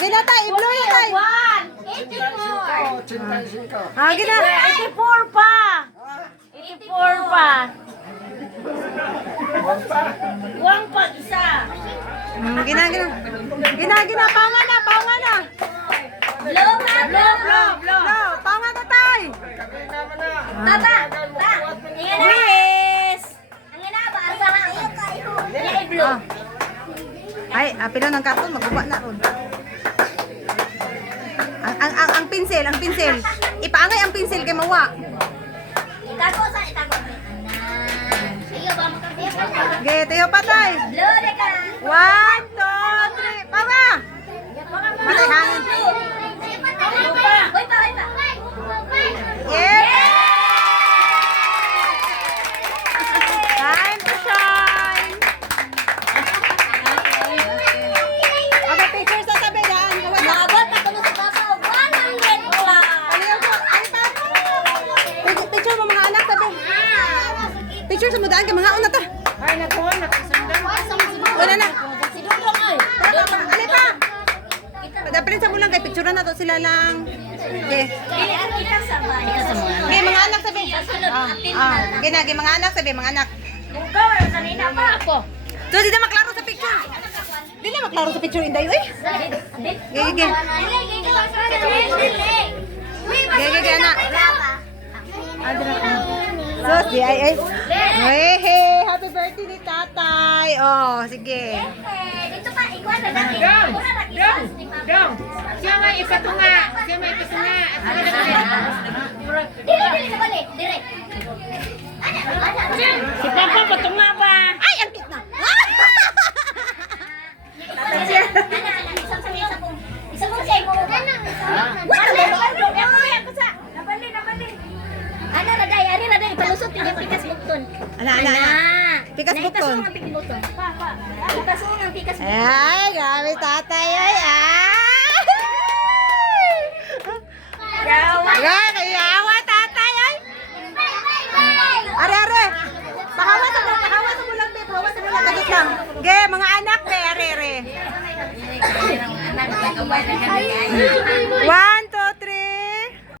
Gina tay, i-blow na tay. 84. Ah, gina. 84 pa. 84 pa. Huwag pa isa. Gina, gina. Gina, gina, paunga na, paunga na. Blow na, blow. Blow, paunga na tay. Tata. Yes. Ang ina ba? Asa na? Yan blow. Ay, apilo ng karton, magbuba na ron. Ang pinsel. Ipaangay ang pinsel kay mawa. Itago sa itago. Iyo ba makapit? Ge, tayo pa tay. Blow na ka. 1, 2, 3, paunga. Matay hangin. Hoy pa. Yes! Time to shine! Okay, picture sa tabi daan. Naabot na kuno sa kaso 100 plus. Aliyo ko. Ay, picture mo mga anak tabi. Picture sa mudaan ka mga una ta. Ay, nagkuhan, nakasandang. Una na. Si Dudong ay. Ali pa. Dapat sa mulang kay picture na to sila lang. Okay. Kita sa bayan. Okay, mga anak sabi. Gina, mga anak sabi, mga anak. Ikaw ang kanina pa ako. So, di na maklaro sa picture. Di na maklaro sa picture, Inday. Uy. Gigi. Gigi, anak. So, di ay. Hey, happy birthday ni tatay. Oh, sige. Dito pa, igual na natin. Dong! Siya nga ipatunga! Siya nga ipatunga! Dili ka balik, direct. Si Papa patunga ba? Ay, ang cute na. Isa mo siya mo. Nabali. Ano na day, palusot yung pikas bukton. Ala. Pikas bukton. Naitas mo ang pikas bukton. Naitas mo ang pikas bukton. Ay, grabe tatay. Ay, Yawa tatay. Ay. Are. Pahawa sa mo lang, babe. Pahawa sa mo lang. Agit lang. Ge, mga anak, be. Are.